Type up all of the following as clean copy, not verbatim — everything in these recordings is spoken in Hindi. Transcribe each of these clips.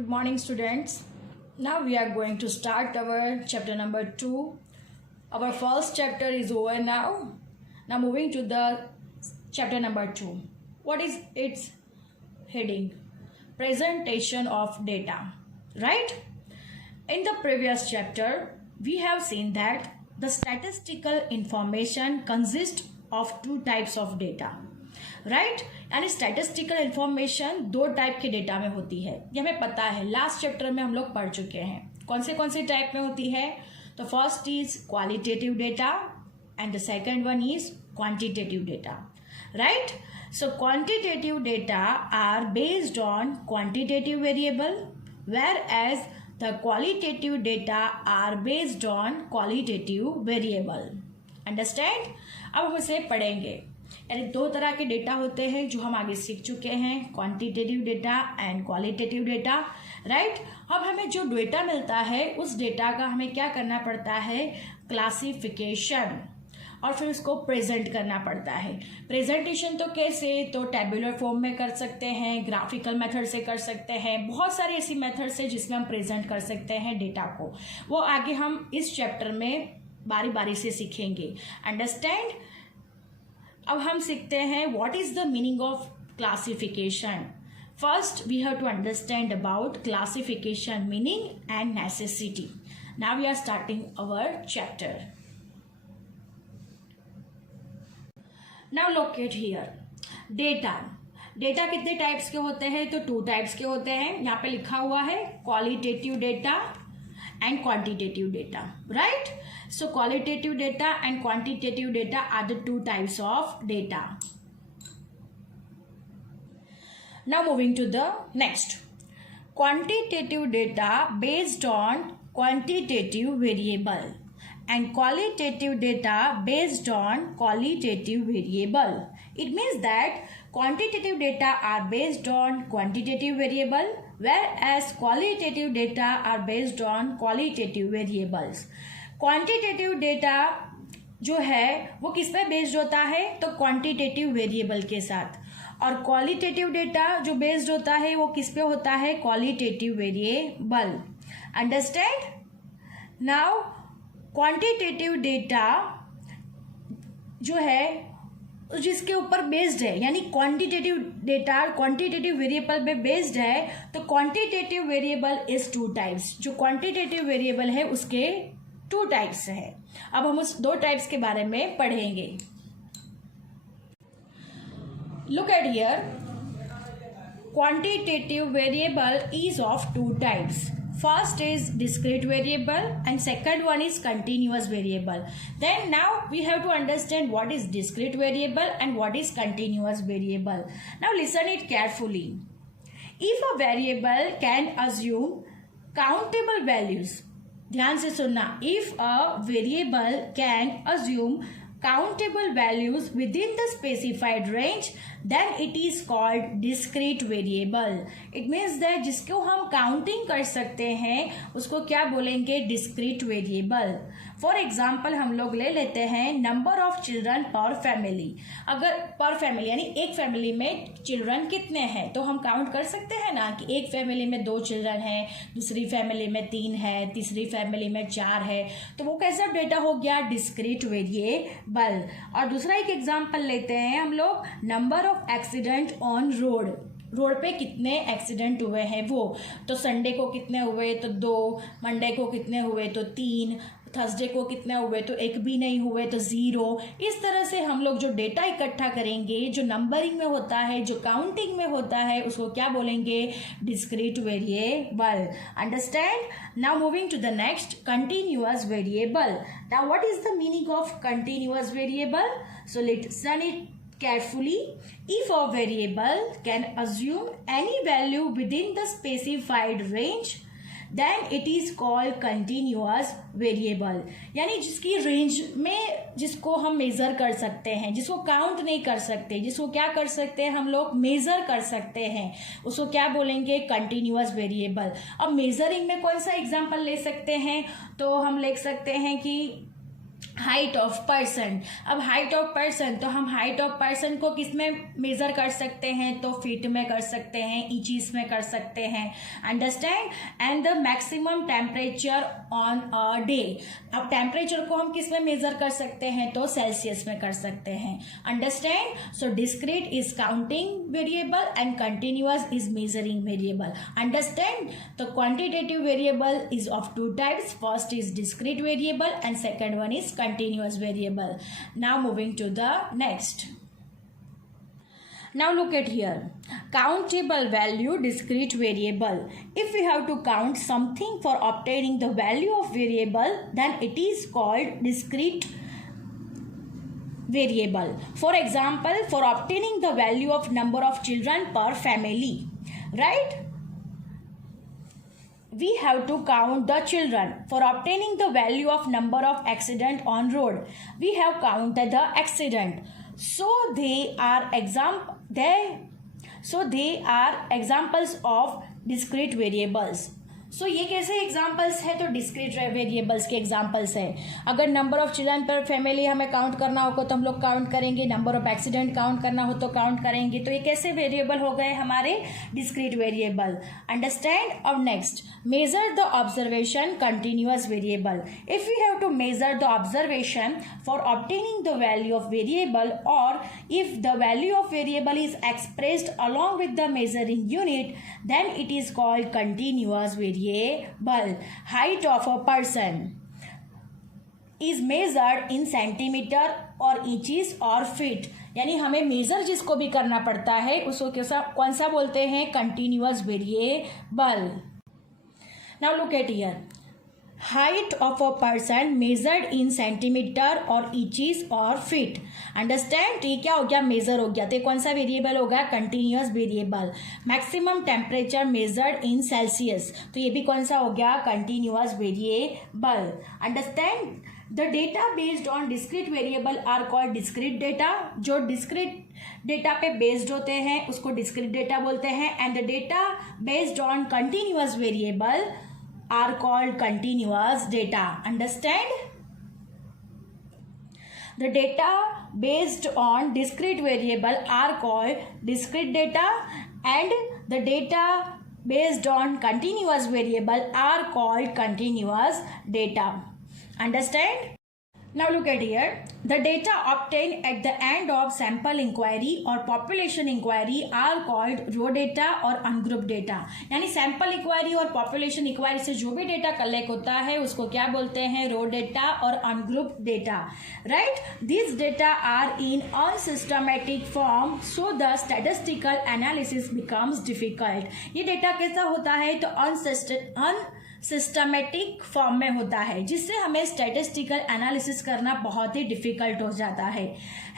Good morning, students. Now we are going to start our chapter number 2. Our first chapter is over now. Now moving to the chapter number 2. What is its heading? Presentation of data. Right? In the previous chapter, we have seen that the statistical information consists of two types of data. Right यानी स्टैटिस्टिकल इंफॉर्मेशन दो टाइप के डेटा में होती है, ये हमें पता है। लास्ट चैप्टर में हम लोग पढ़ चुके हैं कौन से टाइप में होती है। तो first is qualitative data and the second one is quantitative data, right. So quantitative data are based on quantitative variable whereas the qualitative data are based on qualitative variable. Understand. अब हम इसे पढ़ेंगे। यानी दो तरह के डेटा होते हैं जो हम आगे सीख चुके हैं, quantitative data and qualitative data, right. अब हमें जो डेटा मिलता है उस डेटा का हमें क्या करना पड़ता है, क्लासिफिकेशन, और फिर उसको प्रेजेंट करना पड़ता है। प्रेजेंटेशन तो कैसे, तो टेबुलर फॉर्म में कर सकते हैं, ग्राफिकल मेथड से कर सकते हैं, बहुत सारी ऐसी मेथड्स है जिसमें हम प्रेजेंट कर सकते हैं डेटा को। वो आगे हम इस चैप्टर में बारी बारी से सीखेंगे। अंडरस्टैंड। अब हम सीखते हैं what is the meaning of classification. First we have to understand about classification meaning and necessity. Now we are starting our chapter. Now locate here data. Data कितने टाइप्स के होते हैं, तो टू टाइप्स के होते हैं। यहाँ पे लिखा हुआ है qualitative data and quantitative data, right? So qualitative data and quantitative data are the two types of data. Now moving to the next. Quantitative data based on quantitative variable and qualitative data based on qualitative variable. It means that quantitative data are based on quantitative variable whereas qualitative data are based on qualitative variables. Quantitative data जो है वो किस पे बेस्ड होता है, तो क्वांटिटेटिव वेरिएबल के साथ, और क्वालिटेटिव डेटा जो बेस्ड होता है वो किस पे होता है, qualitative variable. Understand. Now quantitative data जो है जिसके ऊपर बेस्ड है, यानी क्वांटिटेटिव डेटा क्वांटिटेटिव वेरिएबल पे बेस्ड है, तो quantitative variable is two types. जो क्वांटिटेटिव वेरिएबल है उसके टू टाइप्स है। अब हम उस दो टाइप्स के बारे में पढ़ेंगे। Look at here, quantitative variable is of two types. First is discrete variable and second one is continuous variable. Then now we have to understand what is discrete variable and what is continuous variable. Now listen it carefully. If a variable can assume countable values, ध्यान से सुनना, if a variable can assume countable values within the specified range, then it is called discrete variable. It means that जिसको हम काउंटिंग कर सकते हैं उसको क्या बोलेंगे, discrete variable. फॉर एग्जाम्पल हम लोग ले लेते हैं नंबर ऑफ चिल्ड्रन पर फैमिली। अगर पर फैमिली यानी एक फैमिली में चिल्ड्रन कितने हैं, तो हम काउंट कर सकते हैं ना कि एक फैमिली में 2 चिल्ड्रन हैं, दूसरी फैमिली में 3 है, तीसरी फैमिली में 4 है। तो वो कैसा डेटा हो गया, डिस्क्रीट वेरिएबल। और दूसरा एक एग्जाम्पल लेते हैं हम लोग, number of accident on road. Road पे कितने एक्सीडेंट हुए हैं वो, तो संडे को कितने हुए, तो 2, मंडे को कितने हुए, तो 3, थर्सडे को कितने हुए, तो 1 भी नहीं हुए, तो 0। इस तरह से हम लोग जो डेटा इकट्ठा करेंगे, जो नंबरिंग में होता है, जो काउंटिंग में होता है, उसको क्या बोलेंगे, discrete variable. Understand. Now moving to the next, continuous variable. Now what is the meaning of continuous variable, so listen it carefully. If a variable can assume any value within the specified range, then it is called continuous variable. यानी जिसकी रेंज में जिसको हम मेजर कर सकते हैं, जिसको काउंट नहीं कर सकते, जिसको क्या कर सकते हैं हम लोग, मेजर कर सकते हैं, उसको क्या बोलेंगे, कंटिन्यूअस वेरिएबल। अब मेजरिंग में कौन सा एग्जांपल ले सकते हैं, तो हम ले सकते हैं कि हाइट ऑफ पर्सन। अब हाइट ऑफ पर्सन, तो हम हाइट ऑफ पर्सन को किस में मेजर कर सकते हैं, तो फीट में कर सकते हैं, इंचीज में कर सकते हैं, understand. And the maximum temperature on a day, अब टेम्परेचर को हम किस में मेजर कर सकते हैं, तो सेल्सियस में कर सकते हैं, understand. So discrete is counting variable and continuous is measuring variable, understand. तो quantitative variable is of two types, first is discrete variable and second one is continuous variable. Now moving to the next. Now look at here, countable value discrete variable. If we have to count something for obtaining the value of variable, then it is called discrete variable. For example, for obtaining the value of number of children per family, right? We have to count the children. For obtaining the value of number of accident on road, we have counted the accident. So they are examples of discrete variables. सो ये कैसे एग्जाम्पल्स है, तो डिस्क्रीट वेरिएबल्स के एग्जाम्पल्स है। अगर नंबर ऑफ चिल्ड्रन पर फैमिली हमें काउंट करना होगा तो हम लोग काउंट करेंगे, नंबर ऑफ एक्सीडेंट काउंट करना हो तो काउंट करेंगे। तो ये कैसे वेरिएबल हो गए हमारे डिस्क्रीट वेरिएबल, अंडरस्टैंड। अब next, measure the observation continuous variable. If we have to measure the observation for obtaining the value of variable, और if the value of variable is expressed along with the measuring unit, then it is called continuous variable. Height of a person is measured in centimeter और inches और feet, यानी हमें मेजर जिसको भी करना पड़ता है उसको कौन सा बोलते हैं, continuous variable. Now look at here, height of a person measured in centimetre और इंचीज और फीट, अंडरस्टैंड। ये क्या हो गया, मेजर हो गया, तो कौन सा वेरिएबल होगा, continuous variable. Maximum temperature measured in Celsius, तो ये भी कौन सा हो गया, continuous variable, understand. The data based on discrete variable are called discrete data. जो डिस्क्रीट डेटा पे बेस्ड होते हैं उसको डिस्क्रीट डेटा बोलते हैं। And the data based on continuous variable are called continuous data, understand. The data based on discrete variable are called discrete data, and the data based on continuous variable are called continuous data, understand. Now look at here, the data obtained at the end of sample inquiry or population inquiry are called raw data और ungrouped data। यानी सैंपल इंक्वायरी और पॉपुलेशन इंक्वायरी से जो भी डेटा कलेक्ट होता है उसको क्या बोलते हैं, रो डेटा और ungrouped data, right. This data are in unsystematic form, so the statistical analysis becomes difficult. ये डेटा कैसा होता है, तो सिस्टमेटिक फॉर्म में होता है, जिससे हमें स्टैटिस्टिकल एनालिसिस करना बहुत ही डिफिकल्ट हो जाता है।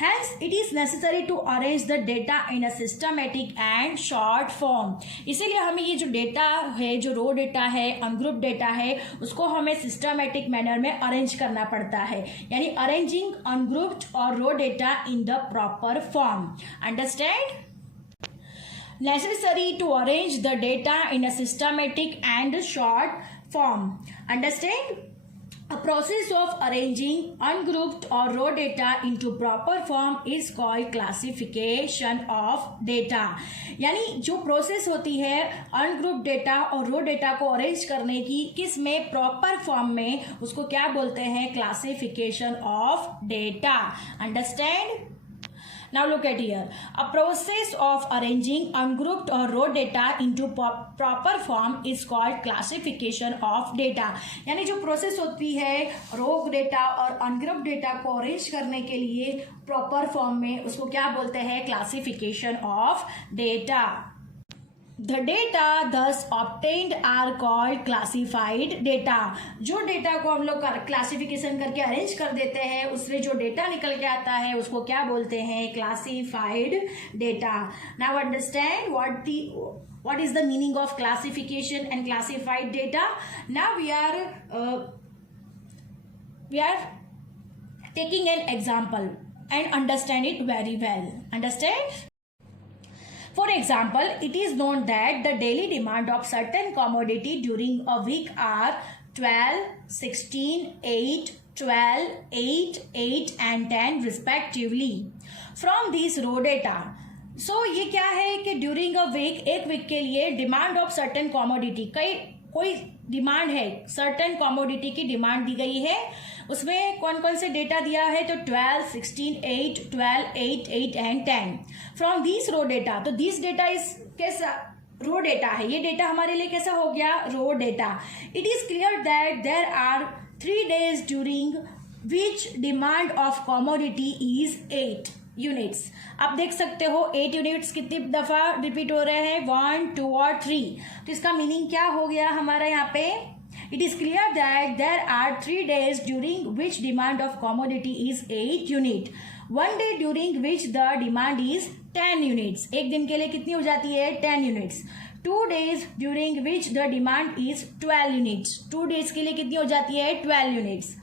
Hence it is necessary to arrange the data in a systematic and short form. इसीलिए हमें ये जो डेटा है, जो रो डेटा है, अनग्रुप डेटा है, उसको हमें सिस्टमेटिक मैनर में अरेंज करना पड़ता है, यानी अरेंजिंग अनग्रुप्ड और raw data in the proper form, understand. Necessary to arrange the data in a systematic and short form, understand. A process of arranging ungrouped or raw data into proper form is called classification of data। यानी जो प्रोसेस होती है अनग्रुप्ड डेटा और रो डेटा को अरेंज करने की किस में, प्रॉपर फॉर्म में, उसको क्या बोलते हैं, classification of data, understand. Now look at here, a process of arranging ungrouped or raw data into proper form is called classification of data। यानी जो प्रोसेस होती है रो डेटा और अनग्रुप्ड डेटा को अरेंज करने के लिए प्रॉपर फॉर्म में, उसको क्या बोलते हैं, classification of data. The data thus obtained are called classified data। जो डेटा को हम लोग क्लासिफिकेशन करके अरेंज कर देते हैं, उससे जो डेटा निकल के आता है उसको क्या बोलते हैं, classified data. Now understand what is the meaning of classification and classified data. Now we are taking an example and understand it very well, understand. For example, it is known that the daily demand of certain commodity during a week are 12, 16, 8, 12, 8, 8 and 10 respectively. From these raw data, so ये क्या है कि ड्यूरिंग अ वीक, एक वीक के लिए डिमांड ऑफ सर्टेन कॉमोडिटी, कोई डिमांड है, सर्टेन कॉमोडिटी की डिमांड दी गई है, उसमें कौन कौन से डेटा दिया है, तो 12, 16, 8, 12, 8, 8 and 10. From this raw data, तो दिस डेटा इज कैसा, रो डेटा है, ये डेटा हमारे लिए कैसा हो गया, raw data. It is clear that there are 3 days during which demand of commodity is 8 units. आप देख सकते हो 8 यूनिट्स कितनी दफा रिपीट हो रहे हैं, 1, 2 और 3. तो इसका मीनिंग क्या हो गया हमारा यहाँ पे, it is clear that there are 3 days during which demand of commodity is 8 unit. 1 day during which the demand is 10 units. एक दिन के लिए कितनी हो जाती है, 10 units. 2 days during which the demand is 12 units. 2 days के लिए कितनी हो जाती है, 12 units.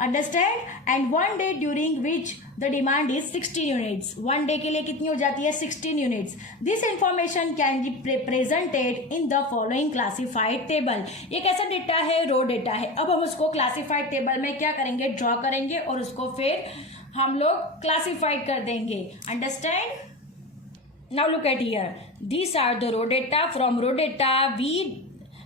Understand. And 1 day during which the demand is 16 units. 1 day के लिए कितनी हो जाती है, 16 units. This information can be presented in the following classified table. ये कैसा डेटा है, रो डेटा है. अब हम उसको क्लासिफाइड टेबल में क्या करेंगे, ड्रॉ करेंगे और उसको फिर हम लोग क्लासिफाइड कर देंगे. Understand. Now look at here, these are the raw data. From raw data we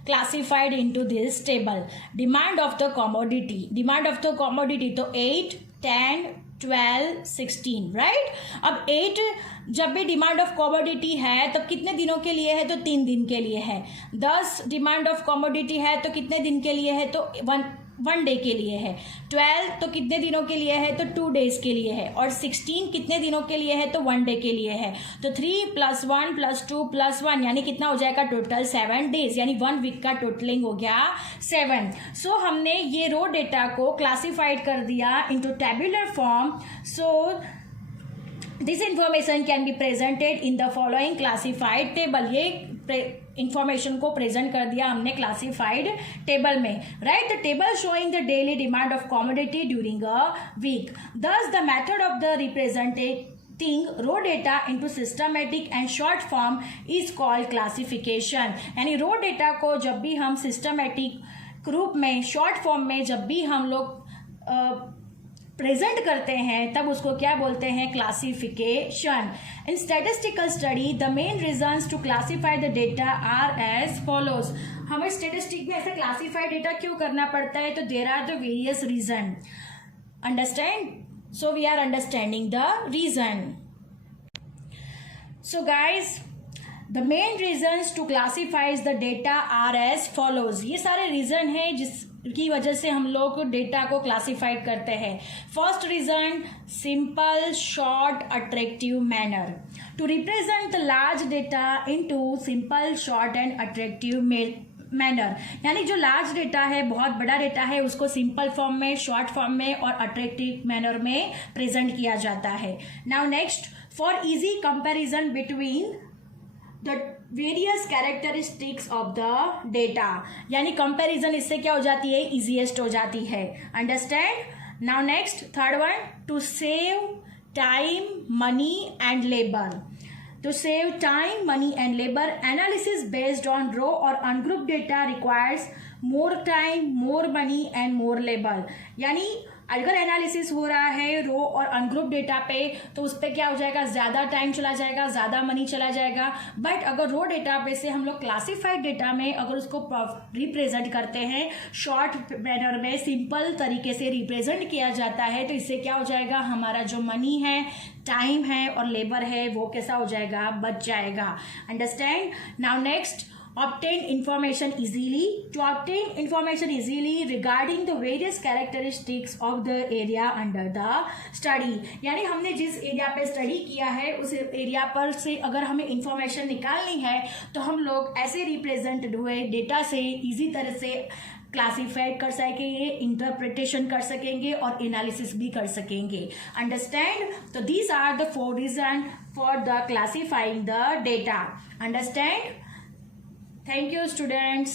classified into this table. Demand of the commodity, demand of the commodity तो 8, 10, 12, 16, राइट. अब 8 जब भी डिमांड ऑफ कॉमोडिटी है तब कितने दिनों के लिए है, तो 3 दिन के लिए है. 10 डिमांड ऑफ कॉमोडिटी है तो कितने दिन के लिए है, तो 1 day के लिए है. 12 तो कितने दिनों के लिए है, तो 2 days के लिए है. और 16 कितने दिनों के लिए है, तो 1 day के लिए है. तो 3 + 1 + 2 + 1 यानी कितना हो जाएगा, टोटल 7 days, यानी 1 week का टोटलिंग हो गया 7. सो हमने ये रो डेटा को क्लासिफाइड कर दिया into tabular form. So this information can be presented in the following classified table. ये इंफॉर्मेशन को प्रेजेंट कर दिया हमने क्लासिफाइड टेबल में, right. The table showing the daily demand of commodity during a week. Thus the method of the representing raw data into systematic and short form is called classification. यानी रो डेटा को जब भी हम सिस्टमेटिक रूप में, शॉर्ट फॉर्म में जब भी हम लोग प्रेजेंट करते हैं तब उसको क्या बोलते हैं, classification. In statistical study the main reasons to classify the data are as follows. हमें स्टैटिस्टिक में ऐसा क्लासिफाई डेटा क्यों करना पड़ता है, तो there are the various reason. Understand. So we are understanding the reason. So guys, the main reasons to classifies the data are as follows. ये सारे रीजन है जिसकी वजह से हम लोग डेटा को क्लासिफाइड करते हैं. First reason, simple, short, attractive manner. To represent the large data into simple, short and attractive manner. यानी जो लार्ज डेटा है, बहुत बड़ा डेटा है, उसको सिंपल फॉर्म में, शॉर्ट फॉर्म में और अट्रैक्टिव मैनर में प्रेजेंट किया जाता है. Now next, for easy comparison between the various characteristics of the data. यानी कंपैरिजन इससे क्या हो जाती है, इजीएस्ट हो जाती है. Understand. Now next, third one, to save time, money and labour. To save time, money and labor, analysis based on raw or ungrouped data requires more time, more money and more labor. यानी अगर एनालिसिस हो रहा है रो और अनग्रुप डेटा पे तो उस पर क्या हो जाएगा, ज़्यादा टाइम चला जाएगा, ज़्यादा मनी चला जाएगा. बट अगर रो डेटा पे से हम लोग क्लासिफाइड डेटा में अगर उसको रिप्रेजेंट करते हैं शॉर्ट मैनर में, सिंपल तरीके से रिप्रेजेंट किया जाता है, तो इससे क्या हो जाएगा, हमारा जो मनी है, टाइम है और लेबर है वो कैसा हो जाएगा, बच जाएगा. Understand. Now next, obtain information easily. To obtain information easily regarding the various characteristics of the area under the study. यानी हमने जिस एरिया पे स्टडी किया है उस एरिया पर से अगर हमें इंफॉर्मेशन निकालनी है तो हम लोग ऐसे रिप्रेजेंटेड हुए डेटा से इजी तरह से क्लासिफाइड कर सकेंगे, इंटरप्रिटेशन कर सकेंगे और एनालिसिस भी कर सकेंगे. अंडरस्टैंड. तो these are the 4 reason for the classifying the data. Understand. Thank you, students.